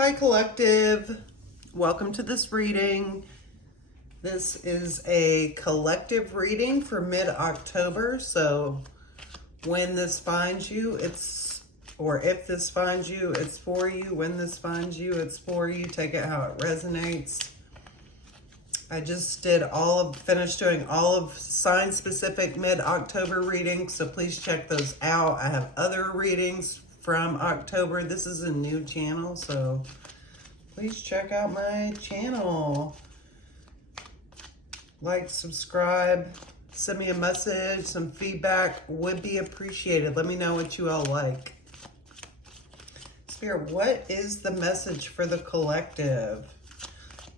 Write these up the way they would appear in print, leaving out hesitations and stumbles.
Hi collective, welcome to this reading. This is a collective reading for mid-October, so when this finds you, if this finds you, it's for you. When this finds you, it's for you. Take it how it resonates. I just finished doing all of sign-specific mid-October readings, so please check those out. I have other readings from October. This is a new channel, so please check out my channel. Like, subscribe, send me a message, some feedback would be appreciated. Let me know what you all like. Spirit, what is the message for the collective?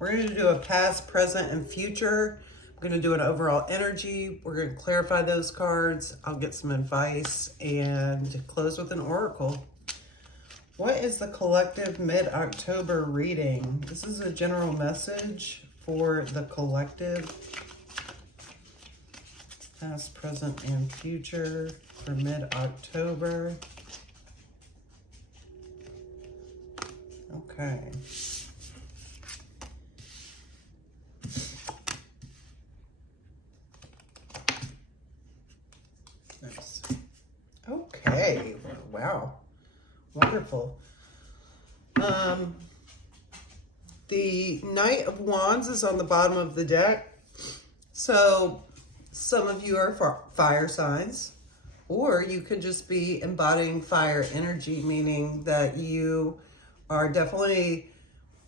We're going to do a past, present, and future. I'm going to do an overall energy. We're going to clarify those cards. I'll get some advice and close with an oracle. What is the collective mid-October reading? This is a general message for the collective. Past, present, and future for mid-October. Okay. Nice. Okay. Wow. Wonderful. The Knight of Wands is on the bottom of the deck. So some of you are fire signs, or you could just be embodying fire energy, meaning that you are definitely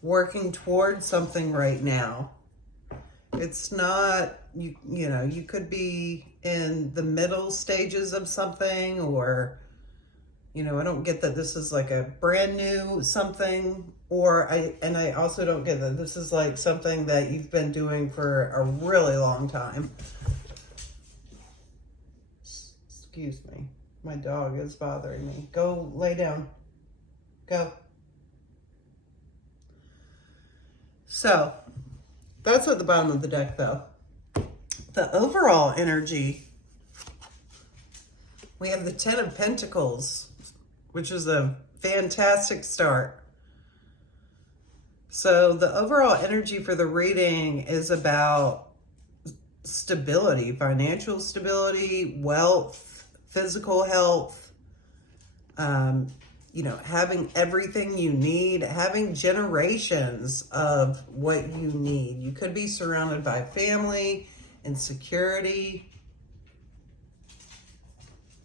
working towards something right now. It's not, you know, you could be in the middle stages of something, or, you know, I don't get that this is like a brand new something, and I also don't get that this is like something that you've been doing for a really long time. Excuse me. My dog is bothering me. Go lay down. Go. So, that's at the bottom of the deck, though. The overall energy, we have the Ten of Pentacles, which is a fantastic start. So the overall energy for the reading is about stability, financial stability, wealth, physical health, you know, having everything you need, having generations of what you need. You could be surrounded by family and security.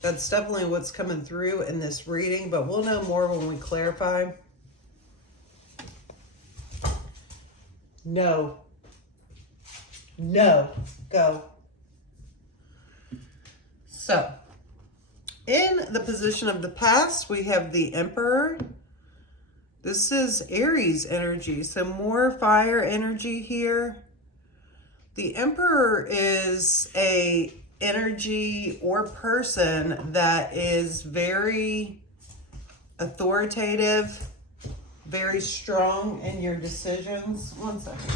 That's definitely what's coming through in this reading, but we'll know more when we clarify. No. No. Go. So, in the position of the past, we have the Emperor. This is Aries energy, so more fire energy here. The Emperor is a energy or person that is very authoritative, very strong in your decisions. One second.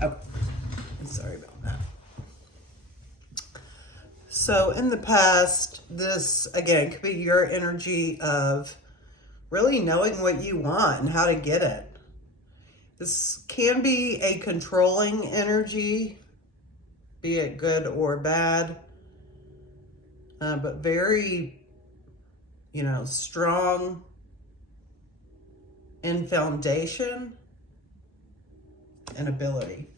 Oh, sorry about that. So in the past, this, again, could be your energy of really knowing what you want and how to get it. This can be a controlling energy, be it good or bad, but very, you know, strong in foundation and ability.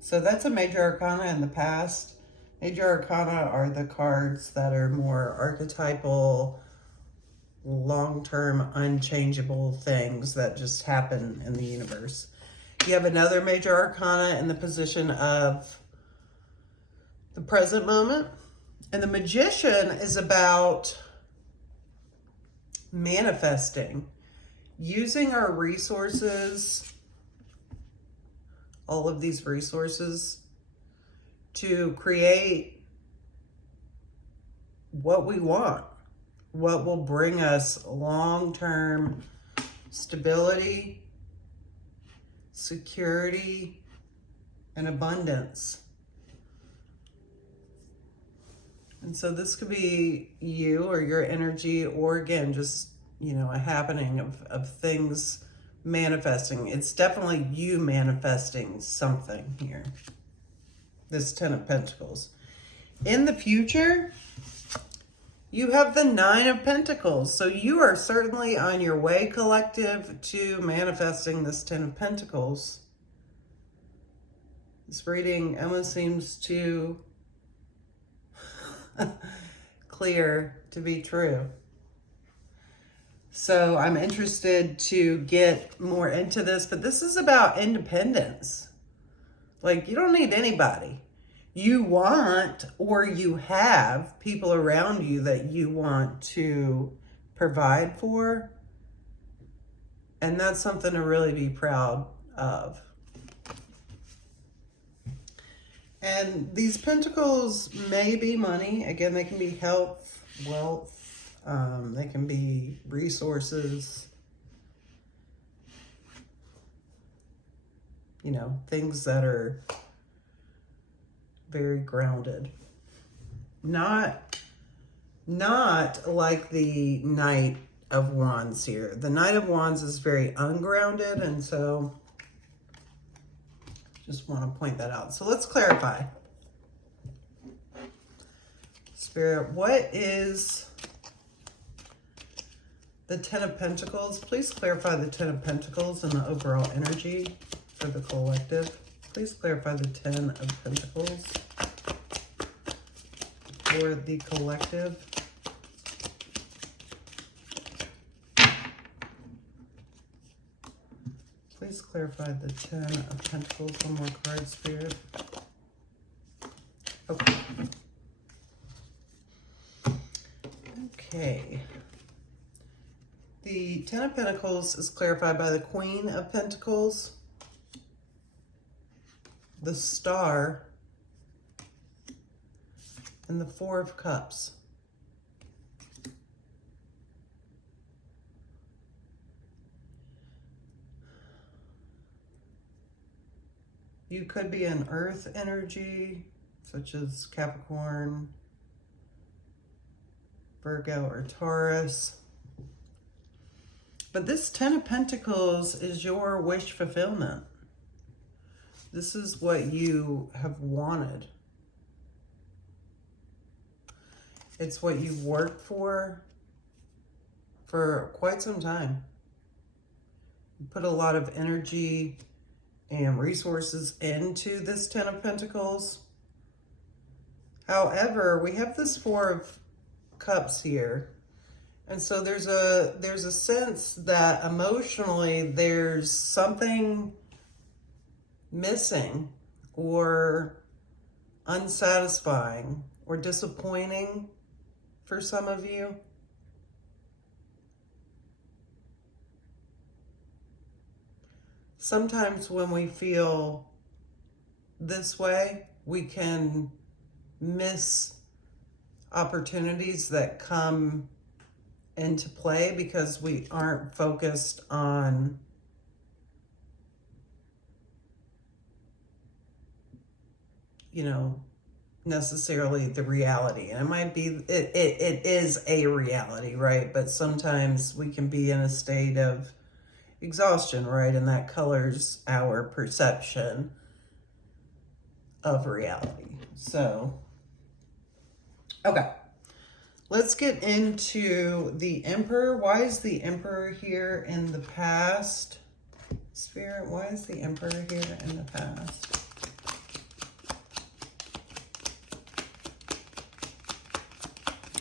So that's a major arcana in the past. Major arcana are the cards that are more archetypal, long-term, unchangeable things that just happen in the universe. You have another major arcana in the position of the present moment. And the Magician is about manifesting, using our resources, all of these resources, to create what we want, what will bring us long-term stability, security, and abundance. And so this could be you or your energy, or again, just, you know, a happening of things manifesting. It's definitely you manifesting something here. This Ten of Pentacles. In the future, you have the Nine of Pentacles. So you are certainly on your way, collective, to manifesting this Ten of Pentacles. This reading almost seems too clear to be true. So I'm interested to get more into this, but this is about independence. Like, you don't need anybody. You want, or you have people around you that you want to provide for. And that's something to really be proud of. And these pentacles may be money. Again, they can be health, wealth. They can be resources. You know, things that are very grounded. Not like the Knight of Wands here. The Knight of Wands is very ungrounded, and so just want to point that out. So let's clarify. Spirit, what is the Ten of Pentacles? Please clarify the Ten of Pentacles and the overall energy for the collective. Please clarify the Ten of Pentacles for the collective. Please clarify the Ten of Pentacles. One more card, Spirit. Okay. Okay. The Ten of Pentacles is clarified by the Queen of Pentacles, the Star, and the Four of Cups. You could be an earth energy, such as Capricorn, Virgo, or Taurus. But this Ten of Pentacles is your wish fulfillment. This is what you have wanted. It's what you've worked for quite some time. You put a lot of energy and resources into this Ten of Pentacles. However, we have this Four of Cups here. And so there's a sense that emotionally there's something missing or unsatisfying or disappointing for some of you. Sometimes when we feel this way, we can miss opportunities that come into play because we aren't focused on necessarily the reality. And it might be, it is a reality, right? But sometimes we can be in a state of exhaustion, right? And that colors our perception of reality. So, okay. Let's get into the Emperor. Why is the Emperor here in the past? Spirit, why is the Emperor here in the past?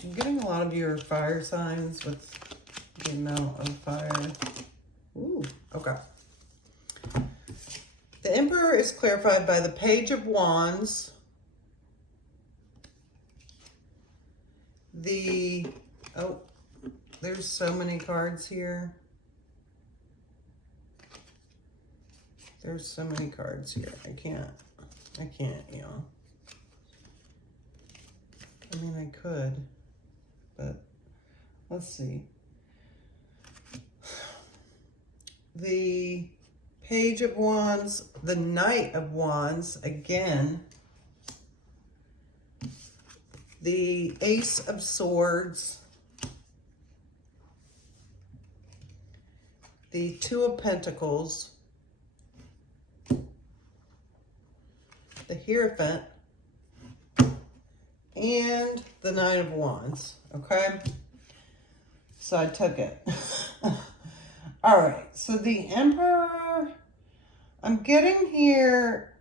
I'm getting a lot of your fire signs with the amount of fire. Ooh, okay. The Emperor is clarified by the Page of Wands, there's so many cards here. There's so many cards here. I can't, you know. I mean, I could, but let's see. The Page of Wands, the Knight of Wands, again. the Ace of Swords, the Two of Pentacles, the Hierophant, and the Nine of Wands, okay? So I took it. All right, so the Emperor, I'm getting here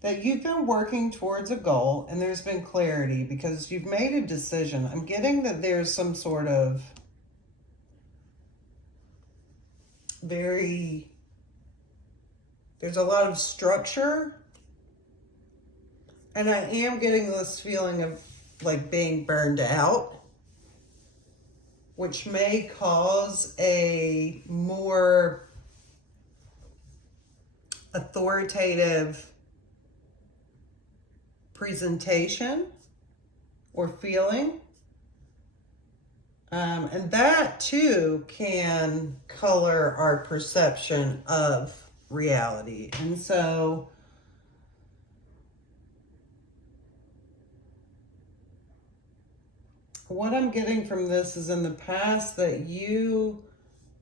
that you've been working towards a goal and there's been clarity because you've made a decision. I'm getting that there's some sort of there's a lot of structure, and I am getting this feeling of like being burned out, which may cause a more authoritative presentation or feeling. And that too can color our perception of reality. And so what I'm getting from this is in the past that you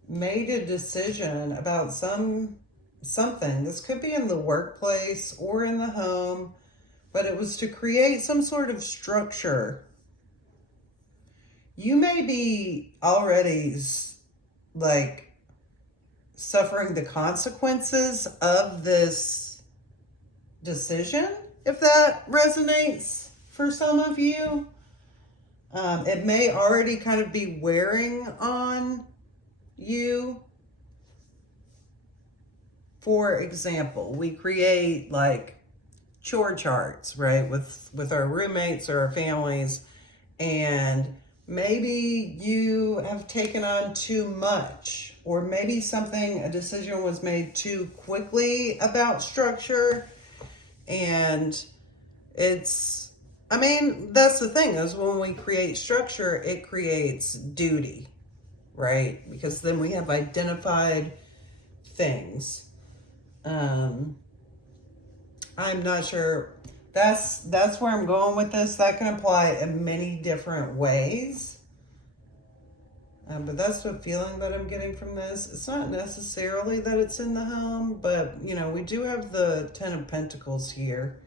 made a decision about something. This could be in the workplace or in the home, but it was to create some sort of structure. You may be already like suffering the consequences of this decision, if that resonates for some of you. It may already kind of be wearing on you. For example, we create like chore charts, right, with our roommates or our families, and maybe you have taken on too much, or maybe a decision was made too quickly about structure, and that's the thing is when we create structure, it creates duty, right? Because then we have identified things. I'm not sure. That's where I'm going with this. That can apply in many different ways. But that's the feeling that I'm getting from this. It's not necessarily that it's in the home, but, we do have the Ten of Pentacles here,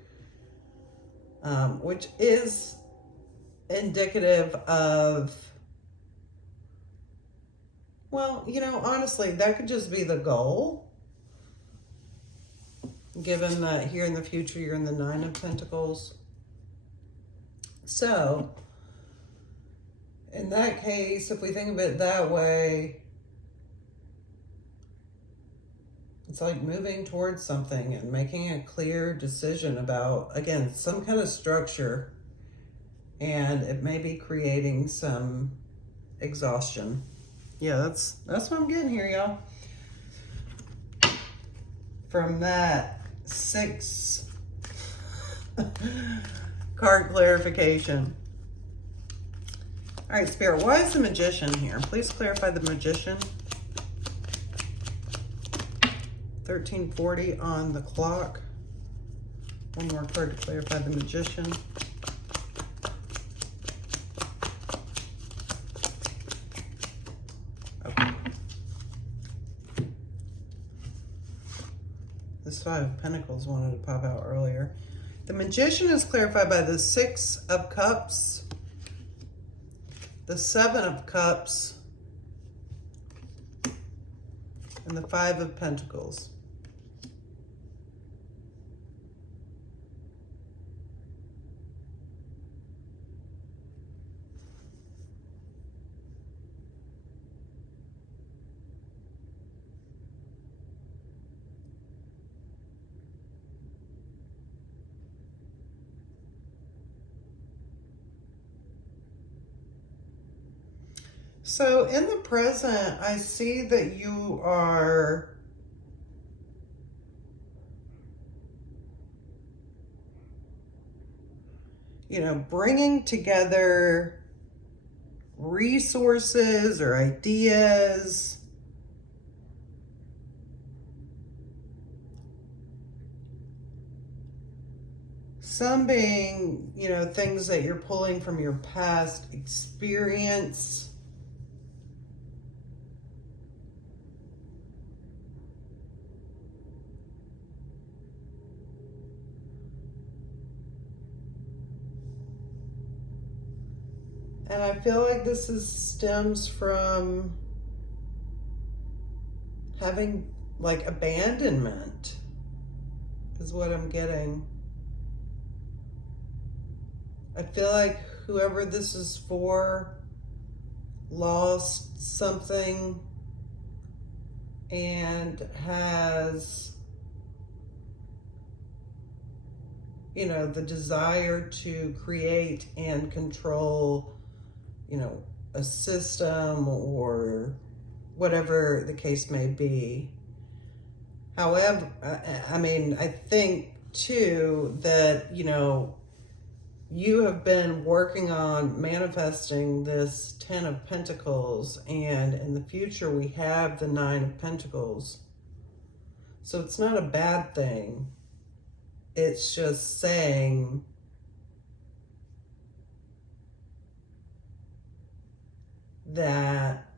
which is indicative of, well, honestly, that could just be the goal. Given that here in the future, you're in the Nine of Pentacles. So, in that case, if we think of it that way, it's like moving towards something and making a clear decision about, again, some kind of structure. And it may be creating some exhaustion. Yeah, that's what I'm getting here, y'all. From that 6 card clarification. All right, Spirit, why is the Magician here? Please clarify the Magician. 13:40 on the clock. One more card to clarify the Magician. Okay. This Five of Pentacles wanted to pop out earlier. The Magician is clarified by the 6 of Cups, the 7 of Cups, and the 5 of Pentacles. So in the present, I see that you are bringing together resources or ideas Some being, you know, things that you're pulling from your past experience. And I feel like this stems from having like abandonment is what I'm getting. I feel like whoever this is for lost something and has, you know, the desire to create and control, you know, a system or whatever the case may be. However, I mean, I think too that, you know, you have been working on manifesting this 10 of Pentacles, and in the future we have the 9 of Pentacles. So it's not a bad thing. It's just saying that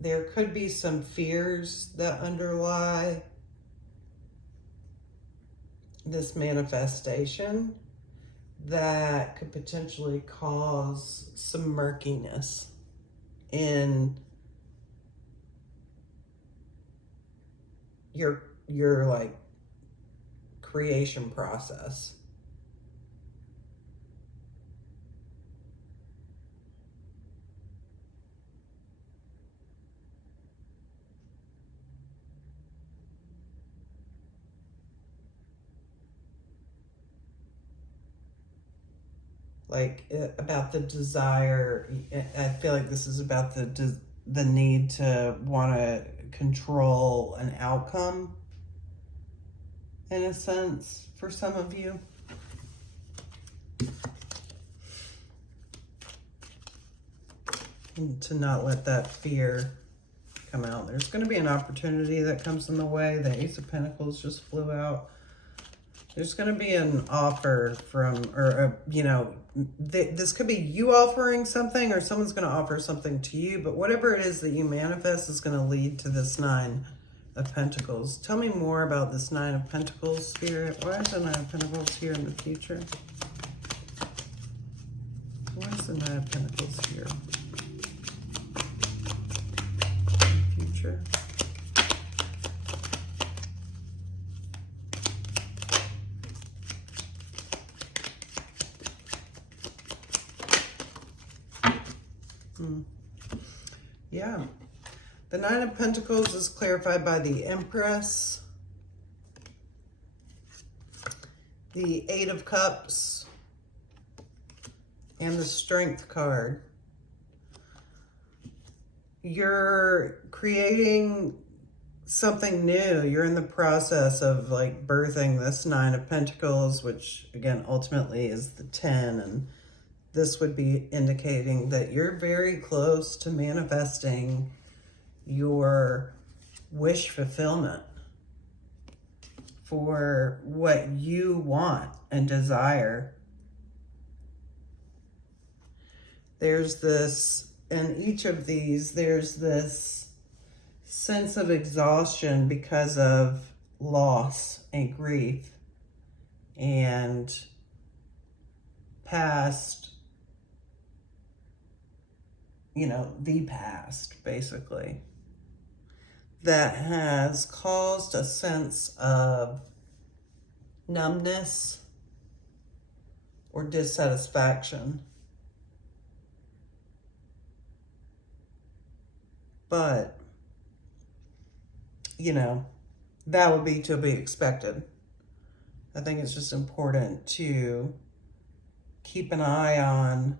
there could be some fears that underlie this manifestation that could potentially cause some murkiness in your like creation process. Like about the desire, I feel like this is about the need to want to control an outcome, in a sense, for some of you. And to not let that fear come out. There's going to be an opportunity that comes in the way. The Ace of Pentacles just flew out. There's going to be an offer from, or, you know, this could be you offering something or someone's going to offer something to you. But whatever it is that you manifest is going to lead to this 9 of Pentacles. Tell me more about this 9 of Pentacles, Spirit. Why is the 9 of Pentacles here in the future? Why is the 9 of Pentacles here in the future? Yeah. The 9 of Pentacles is clarified by the Empress. The 8 of Cups. And the Strength card. You're creating something new. You're in the process of like birthing this 9 of Pentacles, which again, ultimately is the 10. And this would be indicating that you're very close to manifesting your wish fulfillment for what you want and desire. There's this, in each of these, there's this sense of exhaustion because of loss and grief and past, you know, the past, basically, that has caused a sense of numbness or dissatisfaction. But, you know, that would be to be expected. I think it's just important to keep an eye on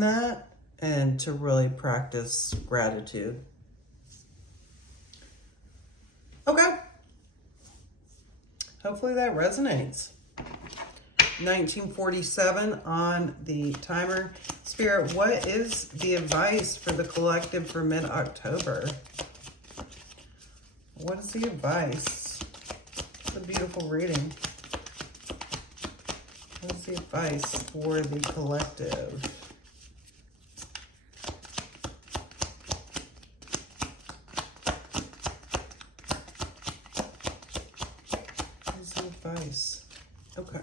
that and to really practice gratitude. Okay. Hopefully that resonates. 1947 on the timer. Spirit, what is the advice for the collective for mid-October? What is the advice for beautiful reading. What is the advice for the collective? What is the advice? Okay.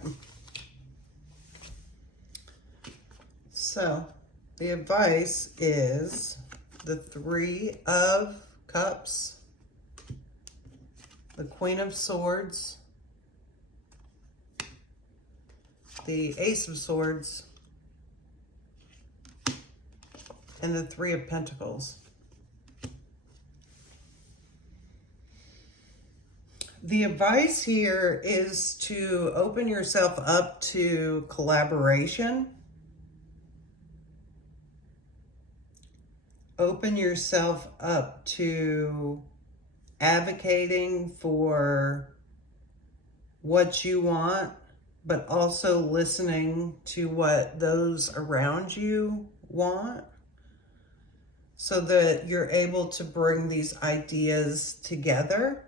So, the advice is the Three of Cups, the Queen of Swords, the Ace of Swords, and the Three of Pentacles. The advice here is to open yourself up to collaboration. Open yourself up to advocating for what you want, but also listening to what those around you want, so that you're able to bring these ideas together.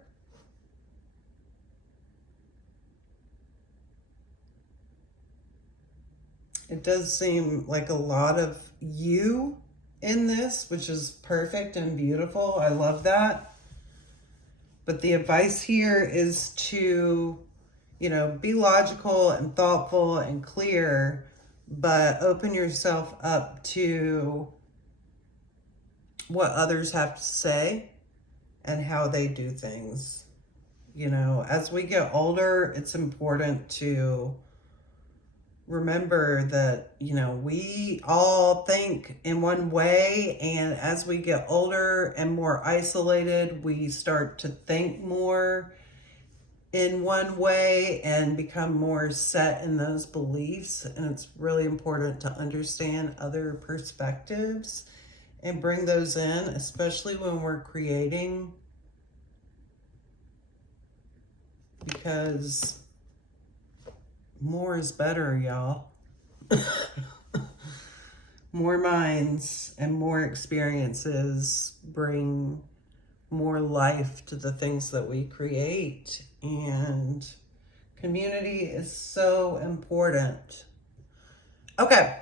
It does seem like a lot of you in this, which is perfect and beautiful. I love that. But the advice here is to, you know, be logical and thoughtful and clear, but open yourself up to what others have to say and how they do things. You know, as we get older, it's important to remember that, you know, we all think in one way, and as we get older and more isolated, we start to think more in one way and become more set in those beliefs. And it's really important to understand other perspectives and bring those in, especially when we're creating, because more is better, y'all. More minds and more experiences bring more life to the things that we create. And community is so important. Okay.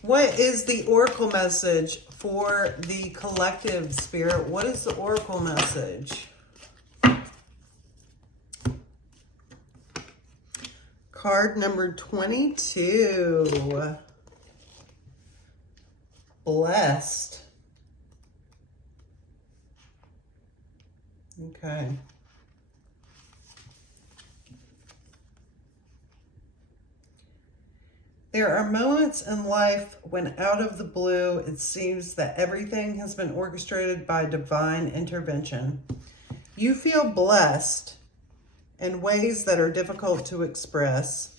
What is the oracle message for the collective, Spirit? What is the oracle message? Card number 22. Blessed. Okay. There are moments in life when out of the blue, it seems that everything has been orchestrated by divine intervention. You feel blessed in ways that are difficult to express.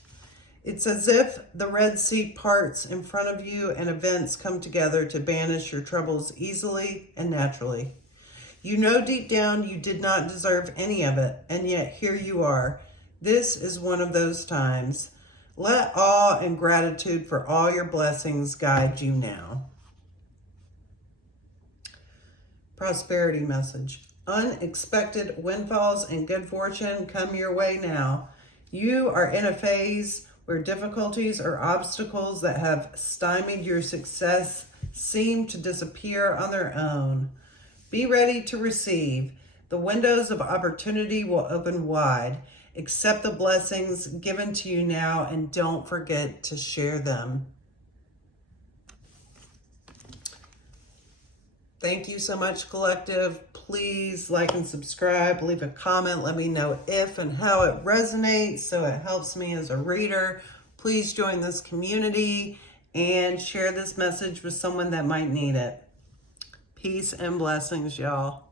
It's as if the Red Sea parts in front of you and events come together to banish your troubles easily and naturally. You know deep down you did not deserve any of it, and yet here you are. This is one of those times. Let awe and gratitude for all your blessings guide you now. Prosperity message. Unexpected windfalls and good fortune come your way now. You are in a phase where difficulties or obstacles that have stymied your success seem to disappear on their own. Be ready to receive. The windows of opportunity will open wide. Accept the blessings given to you now and don't forget to share them. Thank you so much, collective. Please like and subscribe. Leave a comment. Let me know if and how it resonates so it helps me as a reader. Please join this community and share this message with someone that might need it. Peace and blessings, y'all.